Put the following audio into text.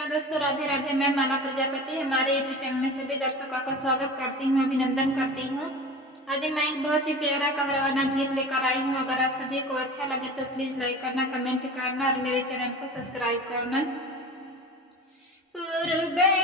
Hello दोस्तों, राधे राधे। मैं माला प्रजापति हमारे यूट्यूब चैनल में सभी दर्शकों का स्वागत करती हूँ, अभिनंदन करती हूँ। आज मैं एक बहुत ही प्यारा कहरवाना गीत लेकर आई हूँ। अगर आप सभी को अच्छा लगे तो प्लीज लाइक करना, कमेंट करना और मेरे चैनल को सब्सक्राइब करना। पूर्वे